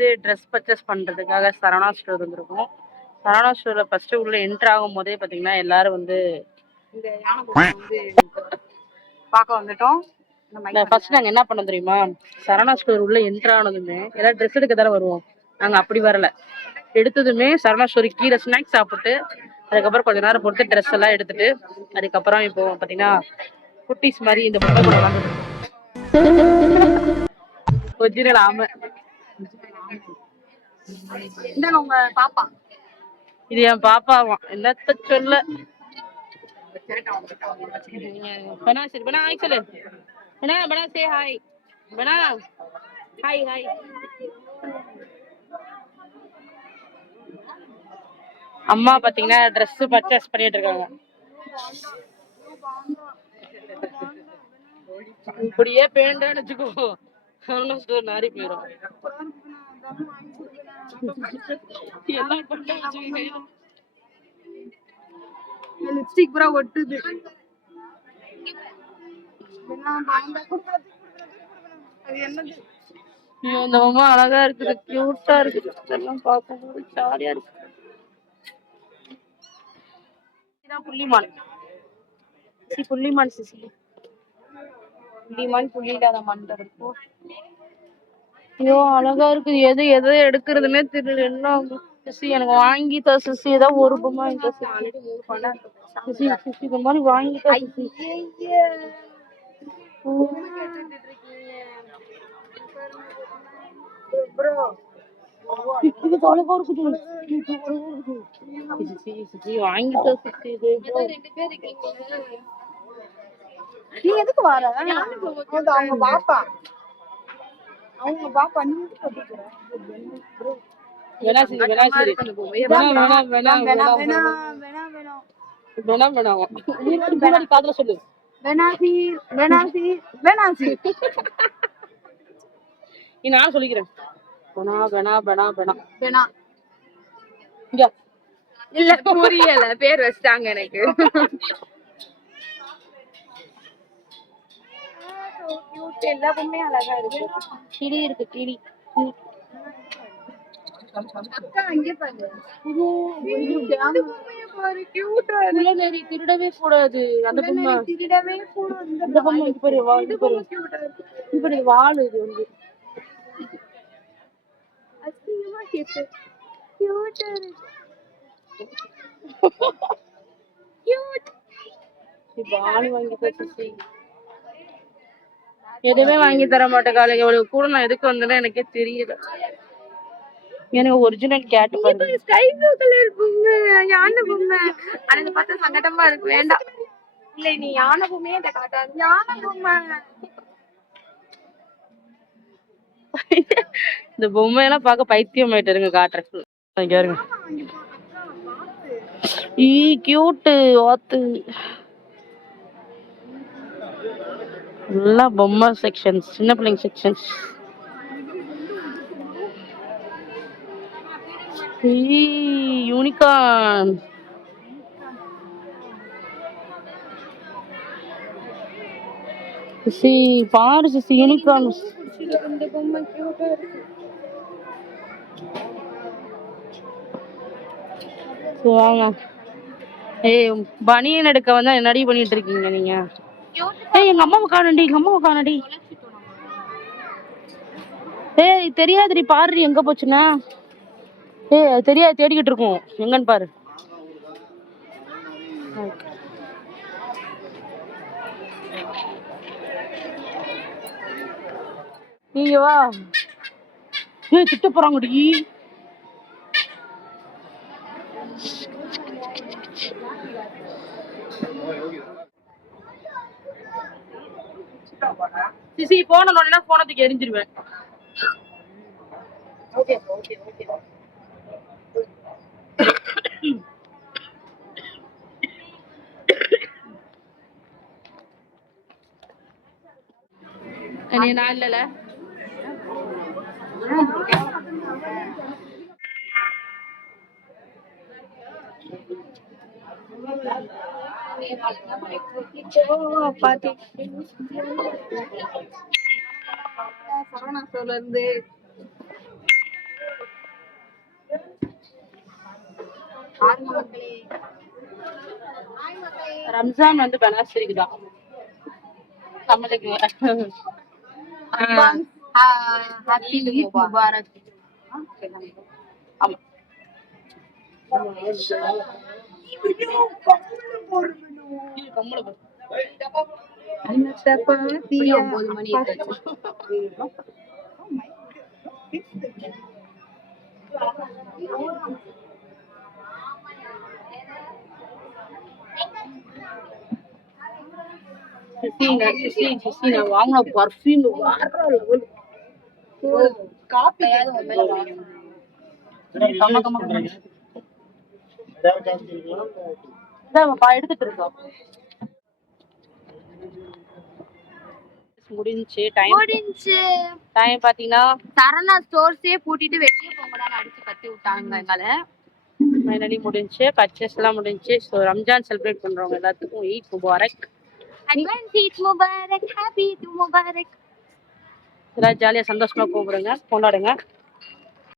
வந்து dress purchase பண்றதுக்காக Saravana store வந்திருக்கோம். சரவணா ஸ்டோர்ல ஃபர்ஸ்ட் உள்ள என்டர் ஆகும் போதே பாத்தீங்கன்னா எல்லாரும் வந்து இந்த யானை பொம்மை வந்து பார்க்க வந்துட்டோம். ஃபர்ஸ்ட் நாங்க என்ன பண்ணோம் தெரியுமா? சரவணா ஸ்டோர் உள்ள என்டர் ஆனதுமே எல்லாம் ட்ரெஸ் எடுக்க தானே வருவோம். நாங்க அப்படி வரல. எடுத்ததுமே சரவணா ஸ்டோர் கீழே ஸ்நாக்ஸ் சாப்பிட்டு அதுக்கப்புறம் கொஞ்ச நேரம் பொறுத்து ட்ரெஸ் எல்லாம் எடுத்துட்டு அதுக்கப்புறம் இப்போ பாத்தீங்கன்னா குட்டீஸ் மாதிரி இந்த கூட வாங்க ஒரிஜினல் ஆமை. இந்தாங்க உங்க பாப்பா. இது என் பாப்பாவாம் என்னத்த சொல்ல. பனா சரி பனா ஹாய் சொல்லு. பனா பனா சே ஹாய் பனா ஹாய் ஹாய் அம்மா பாத்தீங்கன்னா Dress பர்ச்சேஸ் பண்ணிட்டு இருக்காங்க. இப்படியே பேண்டன்னு வச்சுக்கோ. நாரி போயிடும் லிப்ஸ்டிக் பூரா ஒட்டுது. இந்த அழகா இருக்குது கியூட்டா இருக்குது. இதெல்லாம் பார்க்கும்போது ஜாலியா இருக்கு. இதான் புள்ளிமான். சி புள்ளிமான் சிசி புள்ளிமான் புள்ளி இல்லாத மண்டை இருக்கும் ஐயோ அழகா இருக்கு எதை எதை எடுக்கிறதுனே தெரியல. என்ன சிசி எனக்கு வாங்கித்தா சிசி. ஏதாவது ஒரு பொம்மை வாங்கிட்டா சிசி. சிசி இந்த மாதிரி வாங்கிட்டா சிசி. சிசி ரெண்டு நீ எதுக்கு வர? அவங்க பாப்பா. அவங்க பாப்பா நீ சரி சரி. வேணாம் காதுல சொல்லு. வேணாசி வேணாசி நீ நான் சொல்லிக்கிறேன். வேணா வேணா வேணா. வேணா. இங்க. இல்ல புரியல. பேர் வச்சிட்டாங்க எனக்கு. கியூட் எல்லா அழகா இருக்கு. கிளி இருக்கு கிளி. திருடவே கூடாது. இப்படி இப்படி இது வந்து. அசிங்கமா வாங்கி எதுவுமே வாங்கி தர மாட்டேன் காலையில இவ்வளவு கூட நான் எதுக்கு வந்தேன்னு எனக்கே தெரியல. எனக்கு ஒரிஜினல் கேட் பாருங்க. ஸ்கை ப்ளூ கலர் பொம்மை யானை பொம்மை ஆனா இதை பார்த்தா சங்கடமா இருக்கு வேண்டாம். இல்ல நீ யானை பொம்மையே இதை காட்டாது. யானை பொம்மை இந்த பொம்மையெல்லாம் பார்க்க பைத்தியம் ஆயிட்டு காட்டுறேன். இங்க பாருங்க. ஈ கியூட்டு வாத்து நல்லா பொம்மை செக்ஷன்ஸ் சின்ன பிள்ளைங்க செக்ஷன்ஸ் யூனிகார்ன் சி பாரு சிசி யூனிகார்ன் சரி, வாங்க. ஏய் பனியன் எடுக்க வந்தா என்னடி பண்ணிட்டு இருக்கீங்க நீங்க? ஏய் எங்க அம்மாவை காணடி எங்க அம்மாவை காணடி ஏய் தெரியாதுடி பாருடி எங்க போச்சுன்னா. ஏய் அது தெரியாது தேடிக்கிட்டு இருக்கோம். எங்கன்னு பாரு. நீங்க வா. ஏய் திட்ட போறாங்கடி. சிசி போன உடனே போன தூக்கி எரிஞ்சிருவேன். ஓகே ஓகே ஓகே நீ நான் இல்லல. பாத்தி சரவணா ஸ்டோர்ல இருந்து ரம்ஜான் வந்து பனாஸ்திரிக்கு தான் தமிழுக்கு ஹாப்பி முபாரக் ஆமா ஒன்பது மணி ஆயிடுச்சு. வாங்கின perfume வேற level. காப்பி கம்ம, கம்ம, கம்ம. இந்தாப்பா, எடுத்துட்டு இருக்கோம். முடிஞ்சுச்சு. டைம் முடிஞ்சு டைம் பாத்தீங்கன்னா சரணா ஸ்டோர்ஸே பூட்டிட்டு வெளியே போங்கடான்னு அடிச்சு கத்தி விட்டாங்க எங்களை ஃபைனலி முடிஞ்சுச்சு. பர்ச்சேஸ் எல்லாம் முடிஞ்சுச்சு. ஸோ ரம்ஜான் செலிப்ரேட் பண்றவங்க எல்லாத்துக்கும் ஈத் முபாரக் அட்வான்ஸ் ஈத் முபாரக் ஹாப்பி ஈத் முபாரக் எல்லாம் ஜாலியா சந்தோஷமா கூப்பிடுங்க கொண்டாடுங்க.